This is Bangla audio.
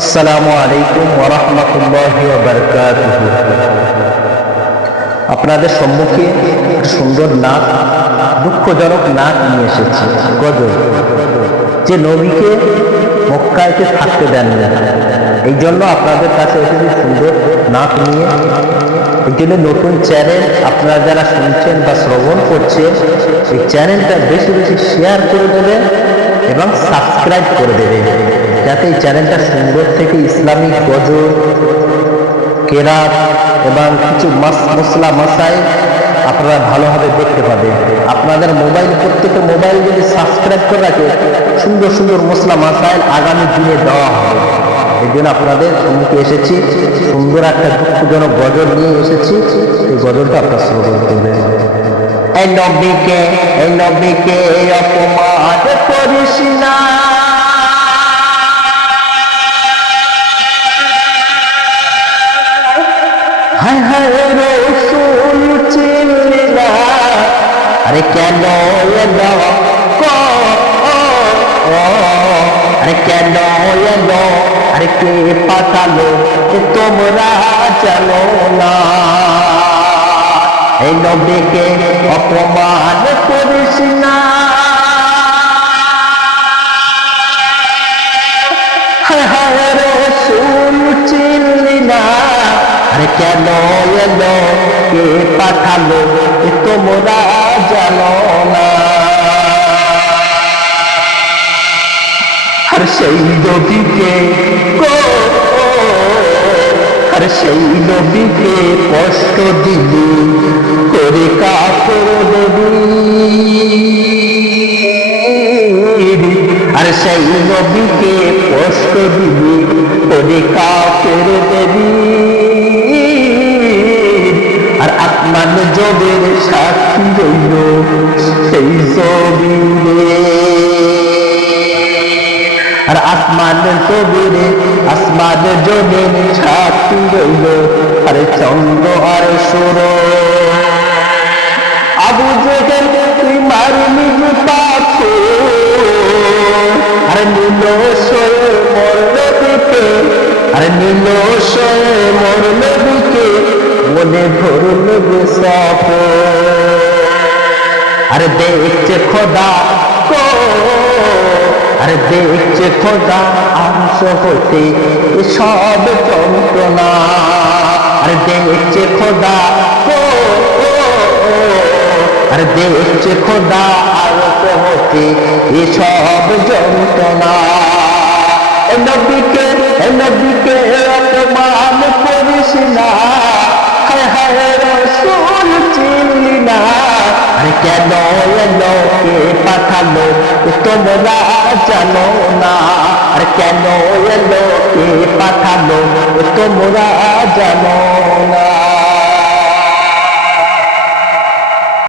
আসসালামু আলাইকুম ওয়া রাহমাতুল্লাহি ওয়া বারাকাতুহু। আপনাদের সম্মুখে সুন্দর নাত, দুঃখজনক নাত নিয়ে এসেছি। গজল, যে নবীকে মক্কায়তে থাকতে দেন না, এই জন্য আপনাদের কাছে এসেছি সুন্দর নাত নিয়ে। এই জন্য নতুন চ্যানেল আপনারা যারা শুনছেন বা শ্রবণ করছেন, এই চ্যানেলটা বেশি বেশি শেয়ার করে দেবেন এবং সাবস্ক্রাইব করে দেবেন, যাতে এই চ্যানেলটা সুন্দর থেকে ইসলামিক গজল, কেরাত এবং কিছু মশলা মশাই আপনারা ভালোভাবে দেখতে পাবেন। আপনাদের মোবাইল, প্রত্যেকটা মোবাইল যদি সাবস্ক্রাইব করে রাখে, সুন্দর সুন্দর মশলা মশাইল আগামী দিনে দেওয়া হবে। এই জন্য আপনাদের সম্মুখে এসেছি, সুন্দর একটা দুঃখজনক গজল নিয়ে এসেছি। এই গজলটা আপনার শ্রবণ করবেন। এই নবীকে অপমান করিস না, হায় হায় রাসূল চিনলি না, আরে কেন এলো আরে কেন এলো, আরে কে পাঠালো তোমরা জানো না। এই নবীকে অপমান করিস না, হায় হায় রাসূল চিনলি না, আরে কেন এলো, কে পাঠালো তোমরা জানো না। আর সেই নবীকে সেই নবীকে কষ্ট দিলি, করে কাফের দেবী। আর সেই নবীকে কষ্ট দিলি, করে কাফের দেবী। আর আসমান জমির সাক্ষী রইল সেই জমিনে, আর আসমান জমিন সাক্ষী রইল, আর চন্দ্র আর সূর্য। আবু জেহেল তুই মারলি পাথর, আর নীল সয়ে মরল দিকে, আর নীল সয়ে মরল দিকে, মনে ধরল যে সফর। আরে দেখছে খোদা আরে দেখছে খোদা আরশ হতে সব যন্ত্রণা। আরে দেখছে খোদা আরে দেখছে খোদা আরশ হতে সব যন্ত্রণা। এ নবীকে অপমান করিস না, হায় হায় রাসূল চিনলি না, আরে কেন এলো, কে পাঠালো তোমরা জানো না। আরে কেন এলো, কে পাঠালো তোমরা জানো না।